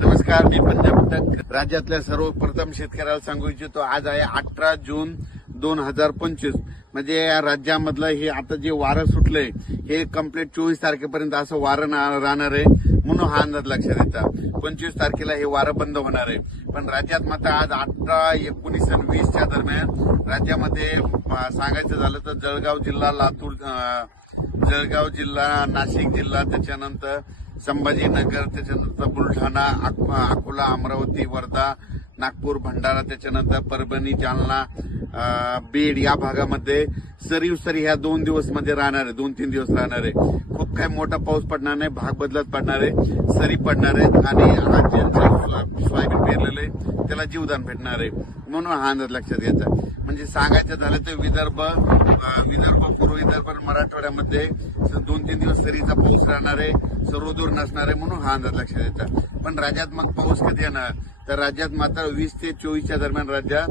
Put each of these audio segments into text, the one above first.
नमस्कार, मी पंजाब तक राज्यातल्या सर्वप्रथम शेतकऱ्याला सांगू इच्छितो. आज आहे 18 जून 2025. म्हणजे या राज्यामधलं हे आता जे वारं सुटलंय हे कंप्लीट 24 तारखेपर्यंत असं वारं राहणार आहे, म्हणून हा अंदाज लक्षात येतात. 25 तारखेला हे वारं बंद होणार आहे. पण राज्यात मात्र आज 18, 19 आणि 20च्या दरम्यान राज्यामध्ये सांगायचं झालं तर जळगाव जिल्हा, लातूर, जळगाव जिल्हा, नाशिक जिल्हा, त्याच्यानंतर संभाजीनगर, त्याच्यानंतर बुलढाणा, अकोला, अमरावती, वर्धा, नागपूर, भंडारा, त्याच्यानंतर परभणी, जालना, बीड या भागामध्ये सरी ह्या 2 दिवस मध्ये राहणार आहे. 2-3 दिवस राहणार आहे. खूप काही मोठा पाऊस पडणार नाही, भाग बदलत पडणार आहे, सरी पडणार आहेत आणि ज्यांचं सोयाबीन पेरलेलं आहे त्याला जीवदान भेटणार आहे, म्हणून हा अंदाज लक्षात घ्यायचा. म्हणजे सांगायचं झालं तर विदर्भ, पूर्व विदर्भ आणि मराठवाड्यामध्ये 2-3 दिवस सरीचा पाऊस राहणार आहे, सर्वदूर नसणार आहे, म्हणून हा अंदाज लक्षात येतात. पण राज्यात मग पाऊस कधी येणार तर राज्यात मात्र 20 ते 24च्या दरम्यान राज्यात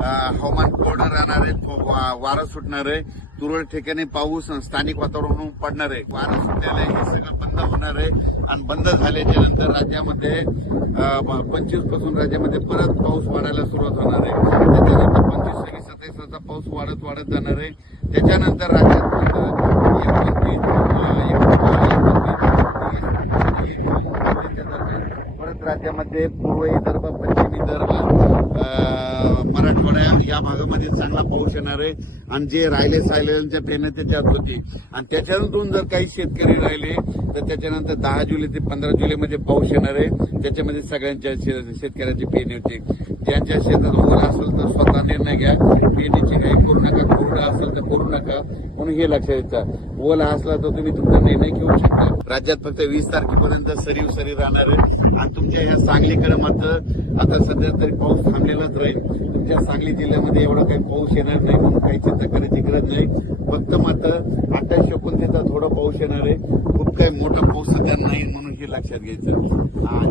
हवामान कोरडं राहणार आहे, वारं सुटणार आहे, तुरळक ठिकाणी पाऊस स्थानिक वातावरण पडणार आहे. वारं सुटलेलं आहे, हे सगळं बंद होणार आहे आणि बंद झाल्याच्या नंतर राज्यामध्ये 25 पासून राज्यामध्ये परत पाऊस वाढायला सुरुवात होणार आहे. त्याच्यानंतर 25, 26, 27 पाऊस वाढत जाणार आहे. त्याच्यानंतर राज्यात परत राज्यामध्ये पूर्व विदर्भ, पश्चिम विदर्भ, मराठवाडा या भागामध्ये चांगला पाऊस येणार आहे. आणि जे राहिले सायलेंच्या पेरण्या त्याच्यात होती आणि त्याच्यानंतरून जर काही शेतकरी राहिले तर त्याच्यानंतर 10 जुलै ते 15 जुलैमध्ये पाऊस येणार आहे. त्याच्यामध्ये सगळ्यांच्या शेतकऱ्याची पेरणी होती. ज्यांच्या शेतात ओला असेल तर स्वतः निर्णय घ्या, पेरणीची काही करू नका, कोरडा असेल तर करू नका, म्हणून हे लक्षात येतं. ओला असला तर तुम्ही तुमचा निर्णय घेऊ शकता. राज्यात फक्त 20 तारखेपर्यंत सरी राहणार आहे आणि तुमच्या ह्या सांगलीकडे मात्र आता सध्या तरी पाऊस थांबलेलाच राहील. तुमच्या सांगली जिल्ह्यामध्ये एवढा काही पाऊस येणार नाही, म्हणून काही चिंता करायची गरज नाही. फक्त मात्र 28-29 थोडा पाऊस येणार आहे. खूप काही मोठा पाऊस सध्या नाही, म्हणून हे लक्षात घ्यायचं.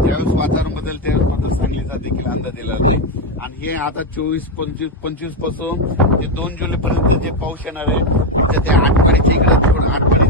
ज्यावेळेस वातावरण बदल त्यावेळेस मात्र सांगलीचा देखील अंदाज दिला जाईल. आणि हे आता 24-25 पासून ते 2 जुलैपर्यंत जे पाऊस येणार आहे ते आठवड्याच्या इकडे